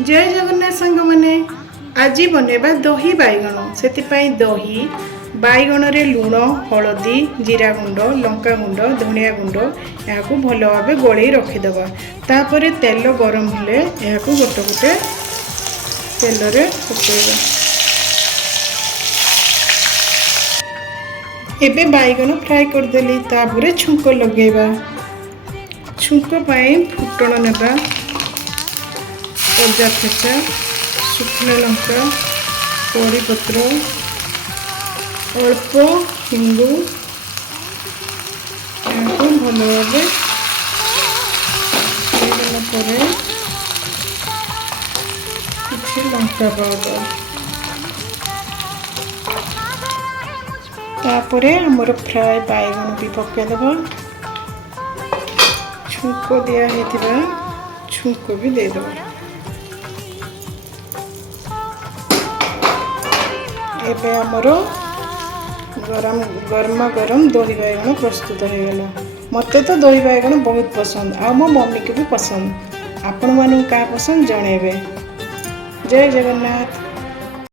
जय जगन्नाथ सांग मैंने आज बनवा दही बैगण से दही बैगण रे लुण हलदी जीरा गुंड लंका गुंड धनिया गुंड यहाँ भल भाव गोल रखीदे तापर तेल गरम हेले यहाँ गोटे गोटे तेल रे पकेबा। एबे बैगण फ्राए करदेली तापर छुंक लगेबा। छुंक पाई फुटण नेबा अदा फेचा शुखला लंका कड़ी पत्र अल्प हिंगु भल भाव किसी लंका पाउडर तापरे हमर फ्राए बैगण भी पकेदेबा। छुंक दिया हेतिबा छुंक भी देदेबा। एबे हमर गरमा गरम दही बैगण प्रस्तुत हो गला। मते तो दही बैगण बहुत पसंद आ मो मम्मी को भी पसंद। आपण मानु का पसंद जणेबे। जय जगन्नाथ।